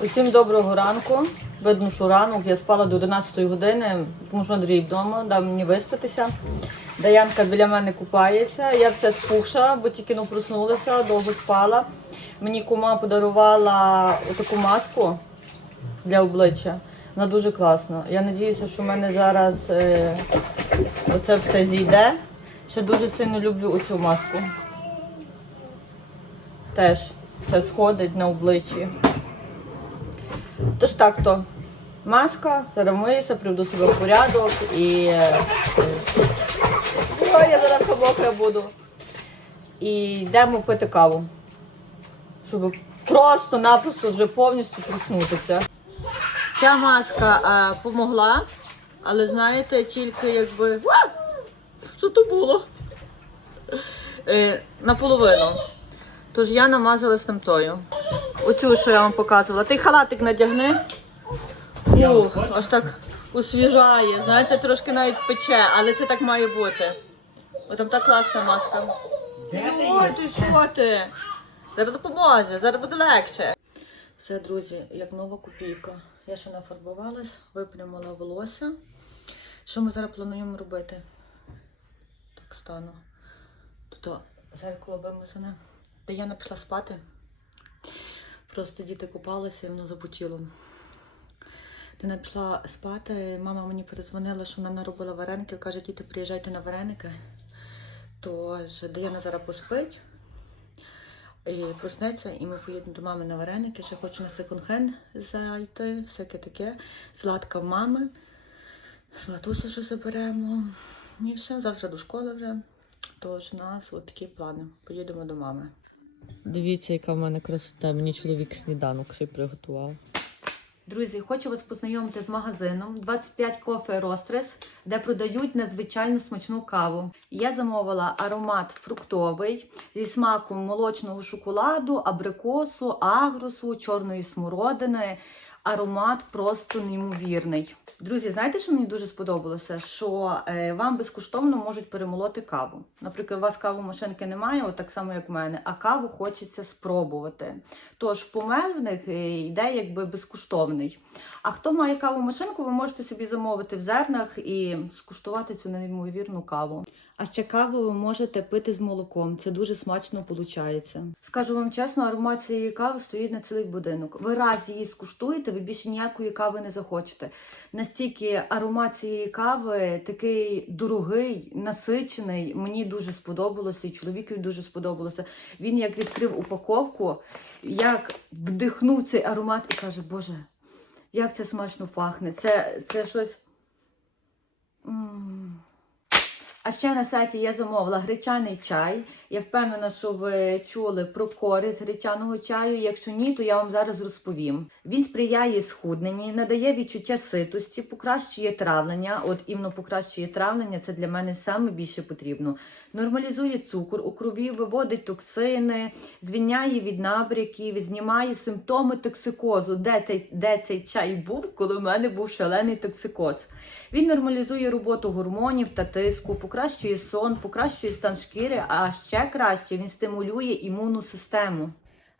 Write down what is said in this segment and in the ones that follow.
Усім доброго ранку. Видно, що ранок. Я спала до 11 години, тому що вдома, дав мені виспатися. Даянка біля мене купається. Я все спухша, бо тільки ну, проснулася, довго спала. Мені кума подарувала таку маску для обличчя. Вона дуже класна. Я сподіваюся, що в мене зараз е, оце все зійде. Ще дуже сильно люблю оцю маску. Теж все сходить на обличчі. Тож так то, маска, зараз миюся, приведу себе в порядок і. е, Ой, я зараз мокра буду. І йдемо пити каву. Щоб просто-напросто вже повністю проснутися. Ця маска е, помогла, але знаєте, тільки якби. А! Що то було? Е, наполовину. Тож я намазалась там тою. Оцю, що я вам показувала. Ти халатик надягни. Ух, аж так освіжає. Знаєте, трошки навіть пече, але це так має бути. О, там так класна маска. Ой, ти що ти? Зараз допоможе, зараз буде легше. Все, друзі, як нова копійка. Я ще нафарбувалась, випрямила волосся. Що ми зараз плануємо робити? Так стану. Тут зеркало вимазане. Даяна пішла спати. Просто діти купалися і воно запотіло. Дина пішла спати, мама мені перезвонила, що вона наробила вареники. Каже, діти, приїжджайте на вареники. Тож Даяна зараз поспить і проснеться, і ми поїдемо до мами на вареники. Ще хочу на секонд-хенд зайти, всяке таке. Златка в мами. Златусю ще заберемо. І все, завтра до школи вже. Тож у нас от такі плани. Поїдемо до мами. Дивіться, яка в мене красота. Мені чоловік сніданок ще приготував. Друзі, хочу вас познайомити з магазином 25 Coffee Roasters, де продають надзвичайно смачну каву. Я замовила аромат фруктовий зі смаком молочного шоколаду, абрикосу, агрусу, чорної смородини. Аромат просто неймовірний. Друзі, знаєте, що мені дуже сподобалося? Що е, вам безкоштовно можуть перемолоти каву. Наприклад, у вас кавомашинки немає, от так само, як в мене, а каву хочеться спробувати. Тож помел в них е, йде якби безкоштовний. А хто має кавомашинку, ви можете собі замовити в зернах і скуштувати цю неймовірну каву. А ще каву ви можете пити з молоком. Це дуже смачно виходить. Скажу вам чесно, аромат цієї кави стоїть на цілий будинок. Ви раз її скуштуєте, ви більше ніякої кави не захочете. Настільки аромат цієї кави такий дорогий, насичений. Мені дуже сподобалося, і чоловікові дуже сподобалося. Він як відкрив упаковку, як вдихнув цей аромат і каже, Боже, як це смачно пахне. Це, це щось. М. А ще на сайті я замовила гречаний чай. Я впевнена, що ви чули про користь гречаного чаю. Якщо ні, то я вам зараз розповім. Він сприяє схудненні, надає відчуття ситості, покращує травлення. От іменно покращує травлення, це для мене саме більше потрібно. Нормалізує цукор у крові, виводить токсини, звільняє від набряків, знімає симптоми токсикозу. Де цей, де цей чай був, коли в мене був шалений токсикоз? Він нормалізує роботу гормонів та тиску, покращує сон, покращує стан шкіри, а ще краще він стимулює імунну систему.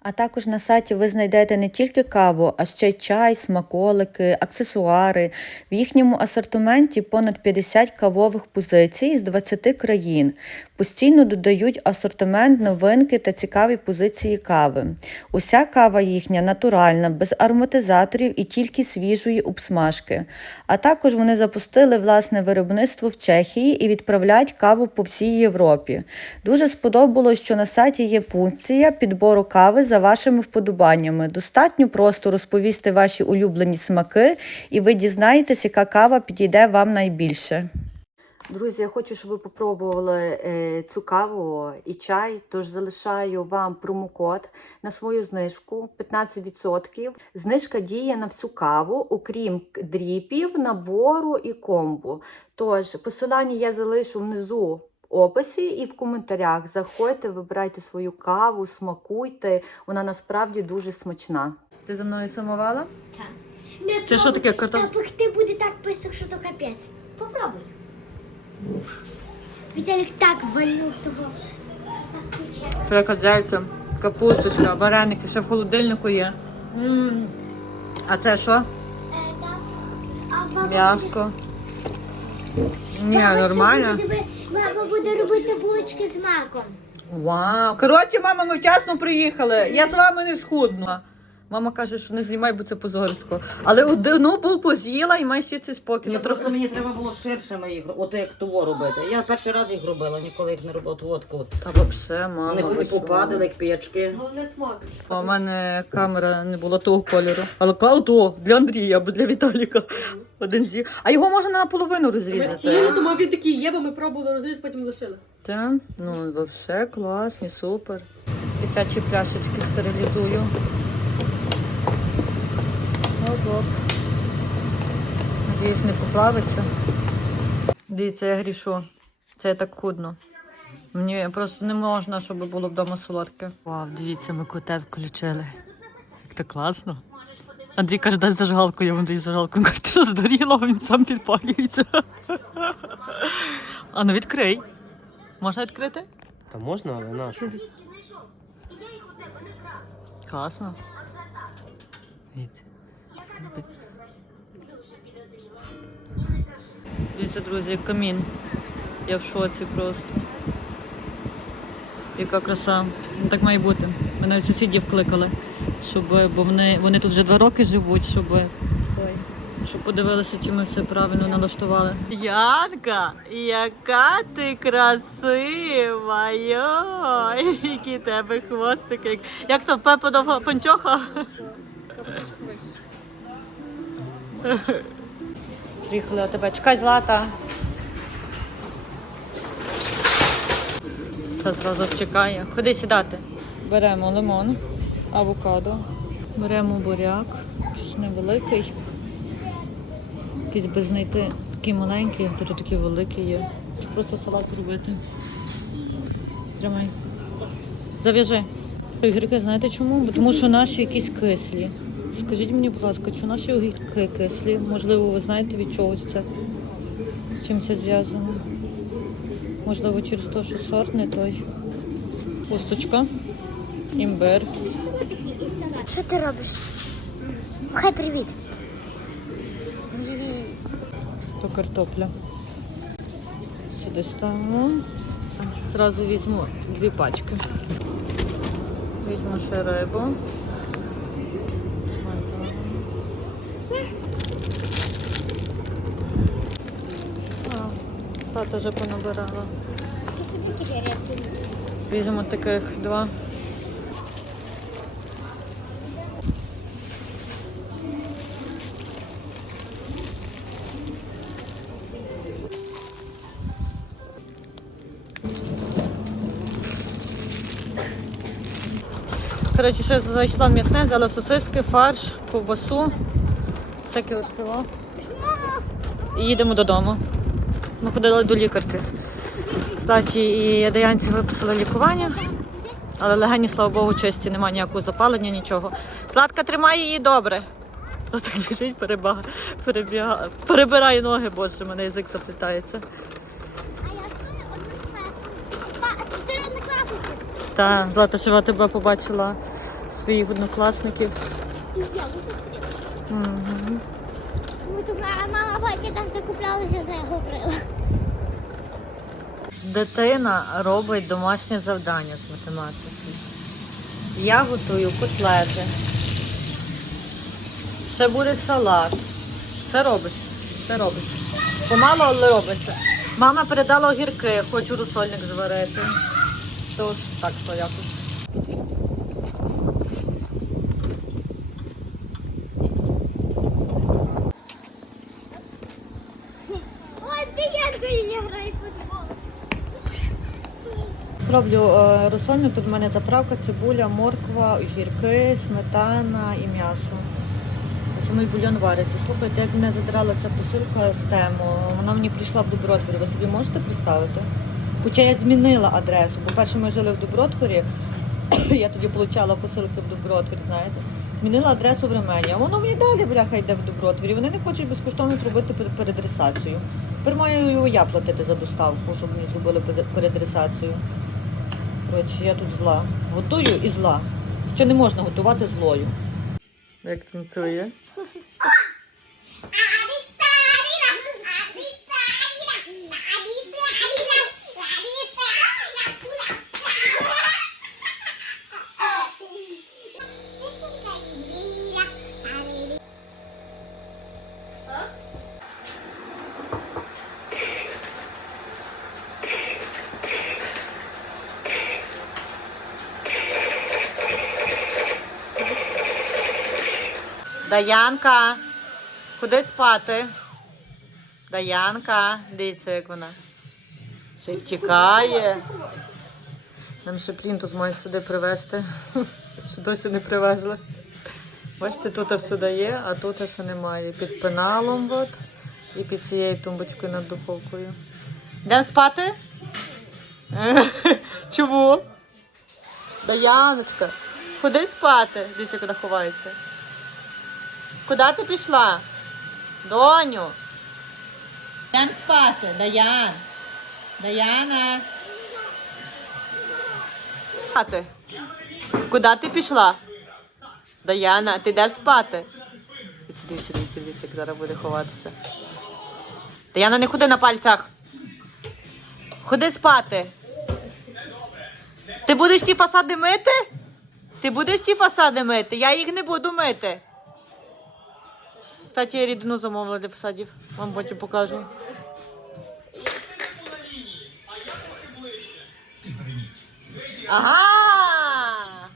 А також на сайті ви знайдете не тільки каву, а ще й чай, смаколики, аксесуари. В їхньому асортименті понад 50 кавових позицій з 20 країн. Постійно додають асортимент, новинки та цікаві позиції кави. Уся кава їхня натуральна, без ароматизаторів і тільки свіжої обсмажки. А також вони запустили власне виробництво в Чехії і відправляють каву по всій Європі. Дуже сподобалось, що на сайті є функція підбору кави за вашими вподобаннями. Достатньо просто розповісти ваші улюблені смаки, і ви дізнаєтесь, яка кава підійде вам найбільше. Друзі, я хочу, щоб ви попробували е, цю каву і чай. Тож залишаю вам промокод на свою знижку 15%. Знижка діє на всю каву, окрім дріпів, набору і комбо. Тож посилання я залишу внизу. Описі і в коментарях заходьте, вибирайте свою каву, смакуйте. Вона насправді дуже смачна. Ти за мною сумувала? Так. Не Це що таке, картоп- Та пекти буде так писок, що то капець. Попробуй. Віталік так вальнув того. Так пече. Фрикадельки, капусточка, вареники, ще в холодильнику є. М, А це що? Е, там. А баба М'яско. Ні, ще нормально. буде диви- Мама буде робити булочки з маком. Вау. Коротше, мама, ми вчасно приїхали. Я з вами не схудну. Мама каже, що не знімай, бо це позорисько. Але одну булку з'їла і має ще це спокій. Ні, Ну, просто мені треба було ширшими їх, ото як того робити. Я перший раз їх робила, ніколи їх не робила от водку. Та взагалі, мама. Вони попадали, як п'ячки. У мене камера не була того кольору. Але клав то для Андрія або для Віталіка. Один зі. А його можна наполовину Ми розрізати. тому він такий є, бо ми пробували розрізати, потім лишили. Так, ну взагалі класні, супер. Дитячі пляшечки стерилізую. Оп-оп. Надіюсь, не поплавиться. Дивіться, я грішу. Це я так худно. Мені просто не можна, щоб було вдома солодке. Вау, дивіться, ми котет включили. Як так класно. Андрій каже, дай зажигалку, я вам даю зажигалку. Він каже, ти що здуріла, він сам підпалюється. А ну відкрий. Можна відкрити? Та можна, але на? Класно. Дивіться, друзі, камін. Я в шоці просто. Яка краса. Ну, так має бути. Навіть сусідів кликали, щоб, бо вони, вони тут вже два роки живуть, щоб, щоб подивилися, чи ми все правильно налаштували. Янка, яка ти красива! Йой, які тебе хвостики. Як то Пепа довго панчоха? Приїхали у тебе. Чекай, злата. Та зразу чекає. Ходи сідати. Беремо лимон, авокадо, беремо буряк, якийсь невеликий. Якийсь би знайти такий маленький, тут такі великі є. Просто салат зробити. Тримай. Зав'яжи. Огірки, знаєте чому? Бо тому що наші якісь кислі. Скажіть мені, будь ласка, чи наші огірки кислі? Можливо, ви знаєте від чогось це? З чим це зв'язано? Можливо, через те, що сорт не той. Пусточка, імбир. Що ти робиш? Хай привіт. то картопля. Сюди ставимо. Зразу візьму дві пачки. Візьму ще рибу. А, Вже понабирала. Візьмемо таких два. Коротше, ще зайшла в м'ясне, взяла сосиски, фарш, ковбасу, всяке розпила. І їдемо додому. Ми ходили до лікарки. Кстати, і Даянці виписали лікування, але легені, слава Богу, чисті, немає ніякого запалення, нічого. Сладка тримає її добре. Отак лежить, переба... перебіга... перебирає ноги, боже, мене язик заплітається. А я свою однокласницю. Па- Чотири однокласниці. Та Злата Шива тебе побачила своїх однокласників. І я. Угу. Тут мама поки там закуплялися, з нею говорила. Дитина робить домашнє завдання з математики. Я готую котлети. Ще буде салат. Все робиться. Все робиться. Помало, але робиться. Мама передала огірки, хочу русольник зварити. Тож так то якось. Ой, піянка її грає в футбол. Роблю е, тут в мене заправка, цибуля, морква, огірки, сметана і м'ясо. Самий бульйон вариться. Слухайте, як мене задрала ця посилка з тему, вона мені прийшла в Добротворі. Ви собі можете представити? Хоча я змінила адресу, бо перше ми жили в Добротворі, я тоді отримала посилки в Добротвір, знаєте. Змінила адресу в Ремені. А воно мені далі бляха йде в Добротворі. Вони не хочуть безкоштовно зробити передресацію. Тепер маю я платити за доставку, щоб мені зробили передресацію. Коротше, я тут зла. Готую і зла. хоча не можна готувати злою. Як танцює? Даянка, куди спати? Даянка, дивіться, як вона. Ще й втікає. Нам ще плінтус мають сюди привезти. Ще досі не привезли. Бачите, тут все дає, а тут ще немає. Під пеналом от, і під цією тумбочкою над духовкою. Йдемо спати? Чому? Даяночка, куди спати? Дивіться, куди ховається. Куди ти пішла? Доню. Йдемо спати, Даян. Даяна. Спати. Куди ти пішла? Даяна, ти йдеш спати? Дивіться, дивіться, дивіться, дивіться, як зараз буде ховатися. Даяна, не ходи на пальцях. Ходи спати. Ти будеш ті фасади мити? Ти будеш ті фасади мити? Я їх не буду мити. Кстати, я рідину замовила для фасадів. Вам потім покажу. Ага!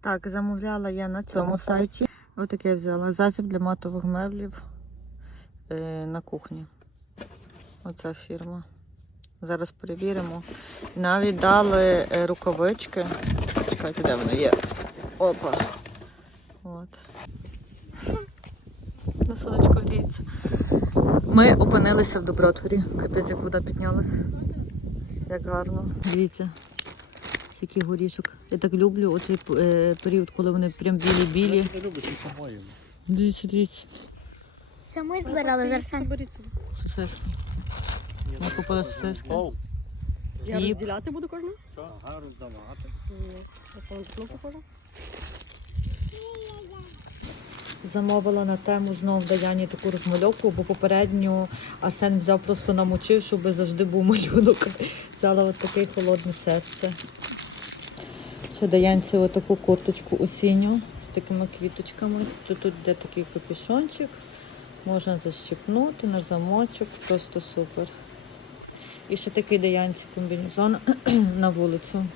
Так, замовляла я на цьому сайті. Отаке я взяла засіб для матових меблів е, на кухні. Оця фірма. Зараз перевіримо. Навіть дали е, рукавички. Чекайте, де вони є. Опа. От. На сонечко гріється. Ми опинилися в Добротворі. Капець, як вода піднялася. Як гарно. Дивіться. Скільки горішок. Я так люблю оцей е, період, коли вони прям білі-білі. Дивіться, дивіться. Це ми збирали з Арсен. Беріть. Сосиски. Ми купили сосиски. Я розділяти буду кожну? Гарно здавати. Ні. А на вікно похоже? Замовила на тему знов Даяні таку розмальовку, бо попередньо Арсен взяв просто намочив, щоб завжди був малюнок. Взяла от таке холодне серце. Ще Даянці отаку курточку осінню з такими квіточками. Тут, тут йде такий капюшончик. Можна защипнути на замочок, просто супер. І ще такий Даянці комбінезон на вулицю.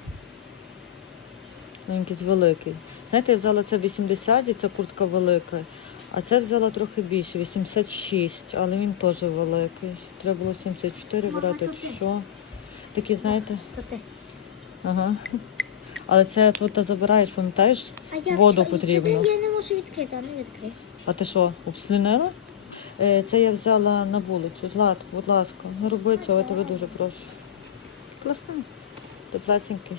Він якийсь великий. Знаєте, я взяла це 80 і ця куртка велика. А це взяла трохи більше, 86, але він теж великий. Треба було 74 Мама, брати, чи що. Такі, знаєте, То ти. ага. Але це тут ти забираєш, пам'ятаєш? А як Воду потрібно. Я не можу відкрити, а не відкрий. А ти що, обслюнила? Е, Це я взяла на вулицю. Златку, будь ласка, не роби цього, я тебе дуже прошу. Класний. Теплесенький.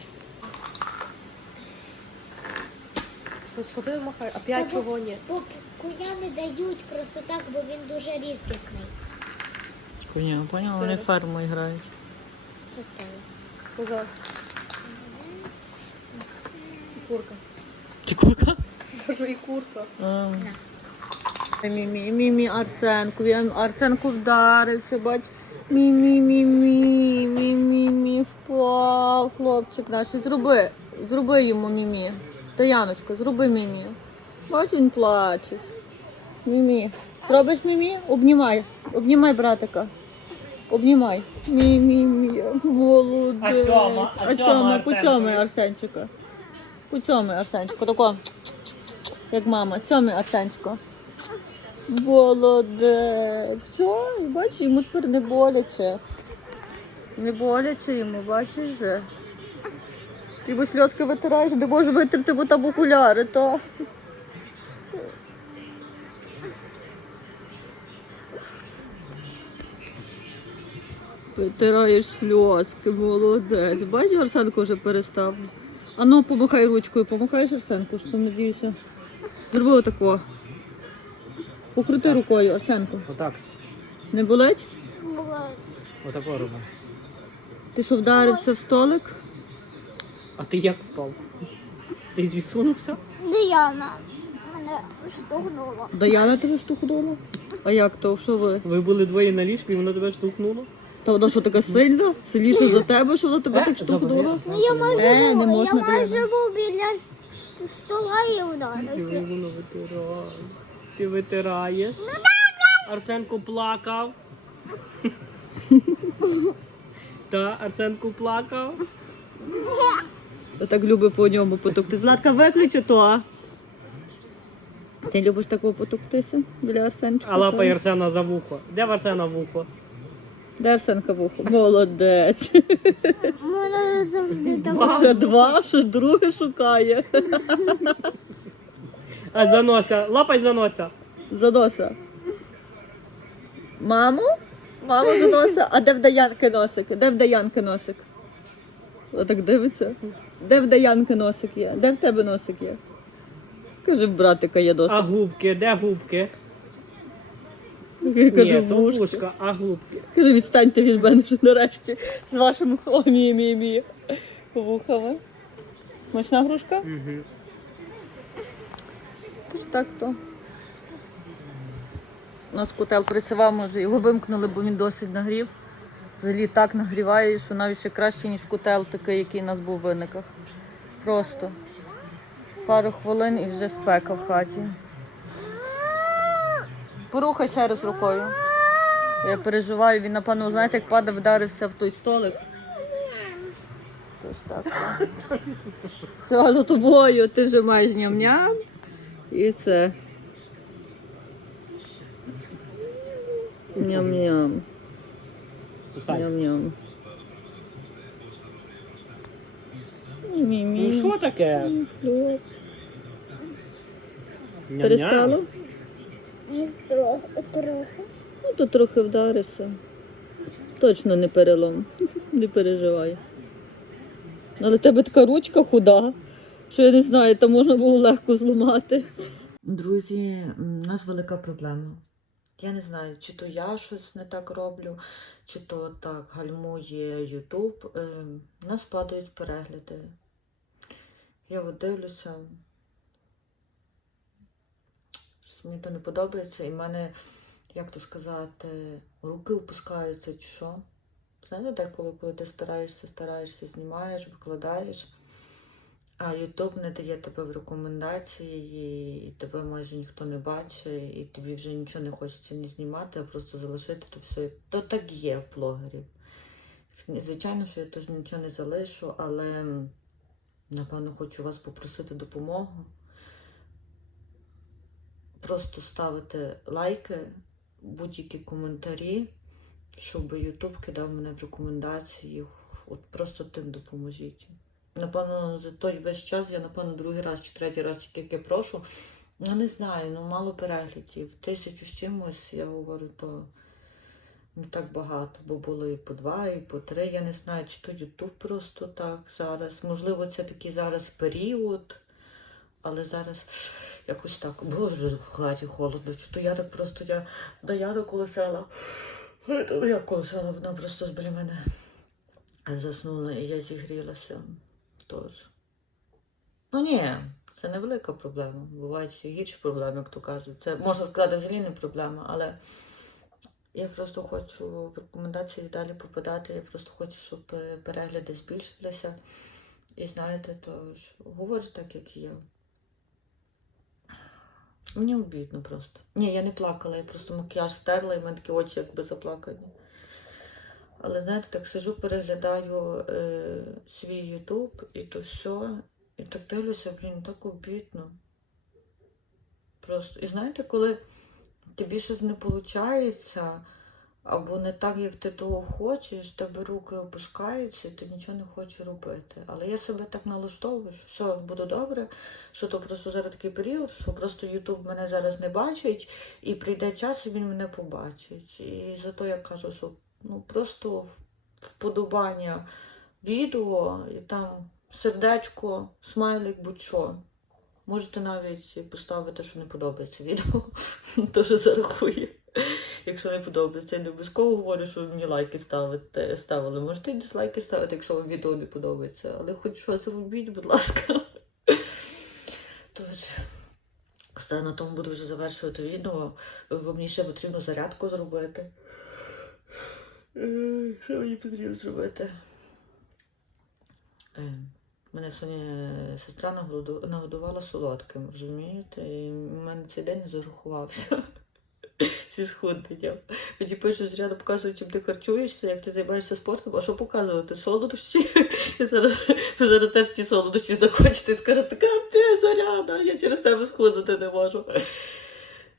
Що, що? А п'ять Та бо- чого ні? Бо коня не дають просто так, бо він дуже рідкісний. Коня, поняла, вони Чотири. ферму грають. Кого? І курка. Ти курка? Кажу, і курка. Мімі, мімі, Арсенку, я Арсенку вдарився, бач. Мімі, мімі, мімі, мі, впав, хлопчик наш. Зроби, зроби йому мімі. Таяночка, зроби мімі. Бач, він плаче. Мімі. Зробиш мімі? Обнімай. Обнімай братика. Обнімай. Мімі, мі, молодець. А цьома? А А цьома, цьома, Арсенку? поцьомай Арсенчика. Поцьомай Арсенчика, тако. Як мама, цьомай Арсенчика. Молодець. Все, і бачиш, йому тепер не боляче. Не боляче йому, бачиш вже. Ти бо сльозки витираєш, не можеш витерти, бо там окуляри, то. Витираєш сльозки, молодець. Бачиш, Арсенко вже перестав. А ну, помахай ручкою, помахаєш Арсенку, що надіюся. Зроби отако. Покрути рукою, Арсенко. Отак. Не болить? Отако робимо. Ти що вдарився в столик? А ти як впав? Ти зісунувся? Діана мене штовхнула. Даяна тебе штовхнула? А як то? Що ви? Ви були двоє на ліжку і вона тебе штовхнула? Та вона що така сильна? Сильніша за тебе, що вона тебе Е, так штовхнула? Ну я майже Е, не був, можна я майже був біля с- стола і Ти вдарився. воно витирає. Ти витираєш. Арсенко плакав. Та, Арсенко плакав. Так любить по ньому потукти. Златка, виключи то, а? Ти любиш такого потуктися біля Арсенчика? А лапа та? Арсена за вухо. Де в Арсена вухо? Де Арсенка вухо? Молодець. Мене завжди так. Ще два, ще друге шукає. А занося, лапай занося. Заноса. Маму? Маму заноса. А де в Даянки носик? Де в Даянки носик? Отак дивиться. Де в Даянки носик є? Де в тебе носик є? Каже, в братика є А губки, де губки? Я кажу, Ні, то вушка, а губки. Каже, відстаньте від мене вже нарешті з вашими омі мі мі вухами. Смачна грушка? Угу. Тож так то. У нас котел працював, ми вже його вимкнули, бо він досить нагрів. Взагалі так нагріває, що навіть ще краще, ніж котел такий, який у нас був в виниках. Просто пару хвилин і вже спека в хаті. Порухай ще раз рукою. Я переживаю, він, напевно, знаєте, як падав, вдарився в той столик. Тож так. Все, за тобою, ти вже маєш ням-ням. І все. Ням-ням. Ням-ням. Ну що таке? Ням-ням. Перестало? Трохи, трохи. Ну, то трохи вдарився. Точно не перелом. Не переживай. Але в тебе така ручка худа, що я не знаю, там можна було легко зламати. Друзі, у нас велика проблема. Я не знаю, чи то я щось не так роблю, чи то так гальмує Ютуб. У нас падають перегляди. Я от дивлюся. Щось мені то не подобається, і в мене як то сказати, руки опускаються чи що. Знаєте, деколи, коли ти стараєшся, стараєшся, знімаєш, викладаєш, а Ютуб не дає тебе в рекомендації, і тебе майже ніхто не бачить, і тобі вже нічого не хочеться ні знімати, а просто залишити то все. То так є в блогерів. Звичайно, що я тут нічого не залишу, але напевно хочу вас попросити допомогу. Просто ставити лайки, будь-які коментарі, щоб Ютуб кидав мене в рекомендації. От просто тим допоможіть. Напевно, за той весь час я, напевно, другий раз чи третій раз тільки прошу. Ну, не знаю, ну мало переглядів. Тисячу з чимось, я говорю, то не так багато, бо було і по два, і по три. Я не знаю, чи то Ютуб просто так зараз. Можливо, це такий зараз період. Але зараз якось так, боже, в хаті холодно. Чи то я так просто я Даяна колесала. Я колесала, вона просто біля мене заснула і я зігрілася. Тож. Ну ні, це не велика проблема. Бувають ще гірші проблеми, як то кажуть. Це можна сказати, взагалі не проблема, але я просто хочу в рекомендації далі попадати. Я просто хочу, щоб е, перегляди збільшилися. І знаєте, то ж говорю так, як є. Мені обідно просто. Ні, я не плакала, я просто макіяж стерла, і в мене такі очі якби заплакані. Але знаєте, так сижу, переглядаю е, свій Ютуб і то все. І так дивлюся, блін, так обідно. Просто. І знаєте, коли тобі щось не виходить, або не так, як ти того хочеш, тебе руки опускаються, ти нічого не хочеш робити. Але я себе так налаштовую, що все буде добре, що то просто зараз такий період, що просто Ютуб мене зараз не бачить, і прийде час, і він мене побачить. І зато я кажу, що ну просто вподобання відео, і там сердечко, смайлик, будь-що. Можете навіть поставити, що не подобається відео, теж зарахує. Якщо не подобається, я не обов'язково говорю, що ви мені лайки ставите, ставили. Можете і дизлайки ставити, якщо вам відео не подобається. Але хоч щось робіть, будь ласка. Тож, Все, на тому буду вже завершувати відео. Бо мені ще потрібно зарядку зробити. Що мені потрібно зробити? Мене сьогодні сестра нагоду- нагодувала солодким, розумієте? І в мене цей день зарахувався зі схудненням. Мені пишуть зряду показують, чим ти харчуєшся, як ти займаєшся спортом, а що показувати? Солодощі. І зараз, зараз теж ті солодощі захочете і скажете, капець, заряда, я через тебе схуднути не можу.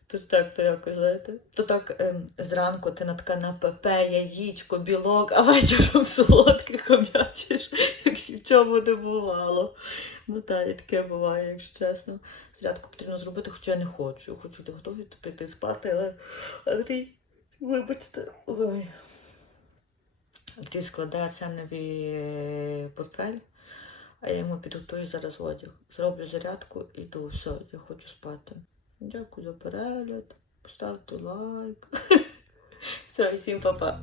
Тож так, то якось, знаєте. То так ем, зранку ти натка на ПП, яєчко, білок, а вечором солодке хом'ячиш, як в чому не бувало. Ну так, і таке буває, якщо чесно. Зарядку потрібно зробити, хоча я не хочу. Я хочу готові піти спати, але Андрій, вибачте. Ой. Андрій складає Арсенові е, портфель, а я йому підготую зараз одяг. Зроблю зарядку і йду. Все, я хочу спати. Дякую за перегляд. Поставте лайк. Все, всім па-па.